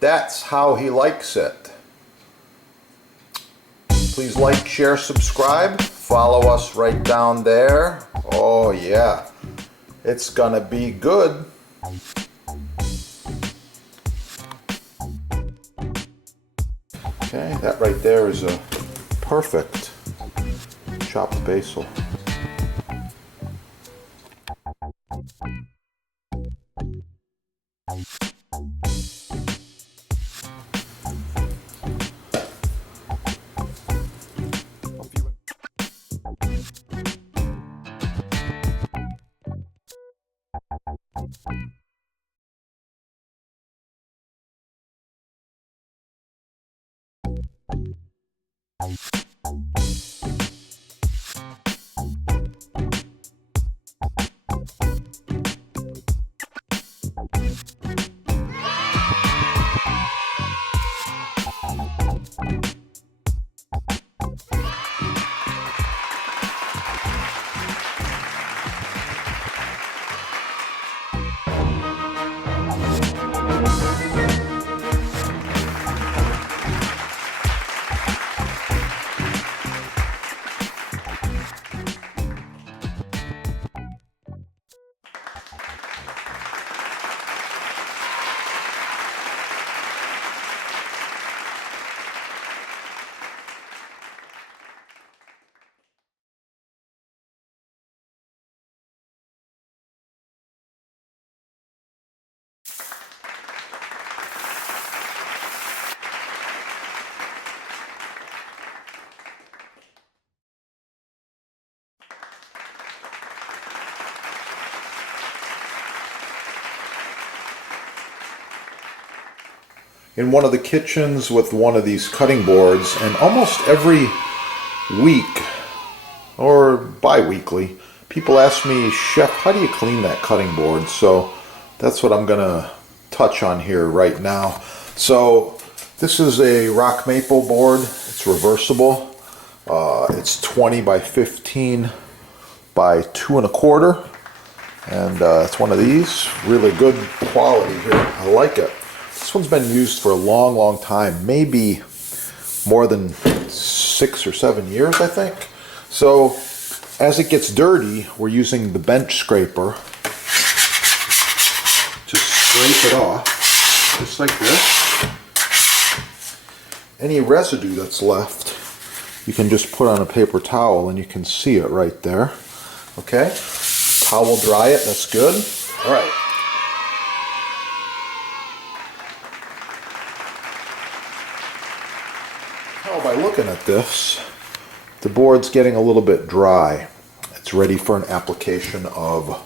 That's how he likes it. Please like, share, subscribe. Follow us right down there. Oh yeah, it's gonna be good. Okay, that right there is a perfect chopped basil. In one of the kitchens with one of these cutting boards, and almost every week or bi-weekly people ask me, Chef, how do you clean that cutting board? So that's what I'm gonna touch on here right now. So this is a rock maple board. It's reversible. It's 20 by 15 by 2 1/4, and it's one of these. Really good quality here. I like it. This one's been used for a long time, maybe more than 6 or 7 years, I think. So as it gets dirty, we're using the bench scraper to scrape it off, just like this. Any residue that's left, you can just put on a paper towel and you can see it right there. Okay, towel dry it, that's good. All right. By looking at this, the board's getting a little bit dry. It's ready for an application of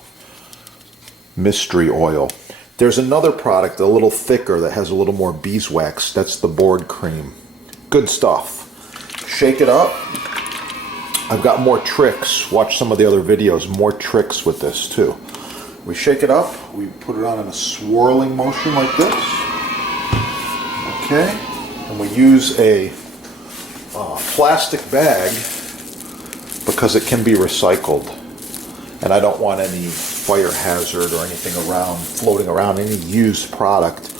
mystery oil. There's another product a little thicker that has a little more beeswax. That's the board cream. Good stuff. Shake it up. I've got more tricks. Watch some of the other videos. More tricks with this too. We shake it up. We put it on in a swirling motion like this. Okay. And we use a plastic bag because it can be recycled, and I don't want any fire hazard or anything around floating around. Any used product,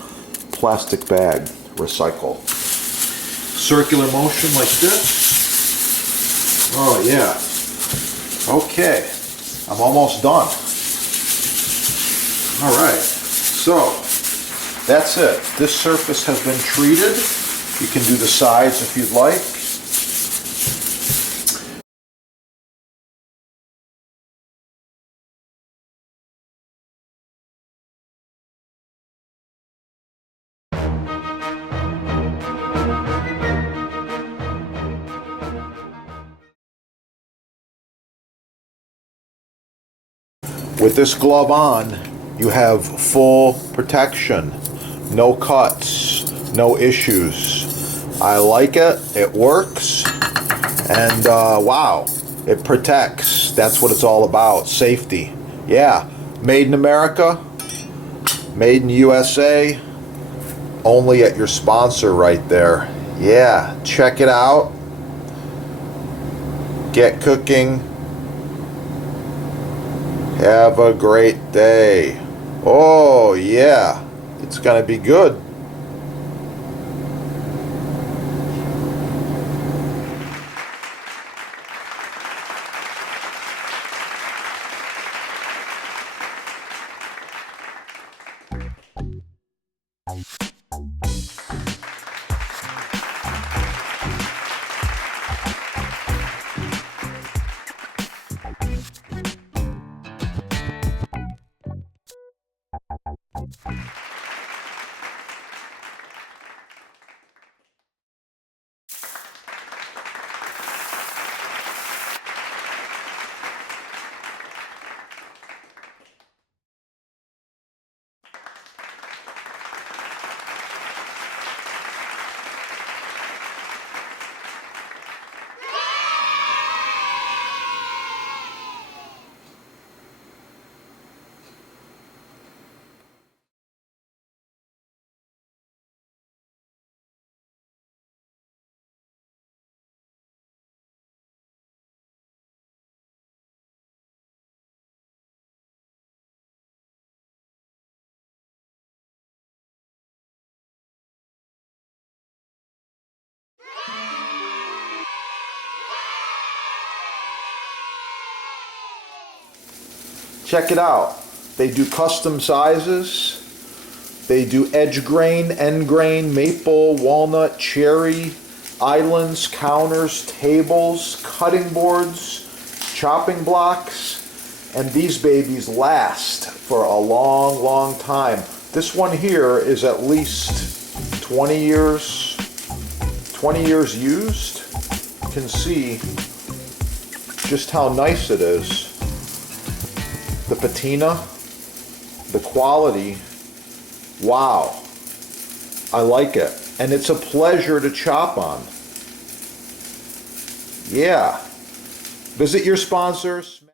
plastic bag, recycle. Circular motion like this. Oh yeah. Okay, I'm almost done. All right, so that's it. This surface has been treated. You can do the sides if you'd like. With this glove on, you have full protection. No cuts, no issues. I like it, it works, and wow, it protects. That's what it's all about, safety. Yeah, made in America, made in USA, only at your sponsor right there. Yeah, check it out. Get cooking. Have a great day. Oh yeah, it's gonna be good. Check it out. They do custom sizes. They do edge grain, end grain, maple, walnut, cherry, islands, counters, tables, cutting boards, chopping blocks, and these babies last for a long, long time. This one here is at least 20 years used. You can see just how nice it is. The patina, the quality, wow, I like it. And it's a pleasure to chop on. Yeah, visit your sponsors.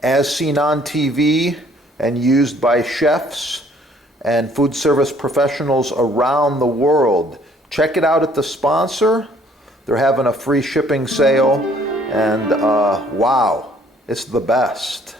As seen on TV and used by chefs and food service professionals around the world. Check it out at the sponsor. They're having a free shipping sale, and wow, it's the best.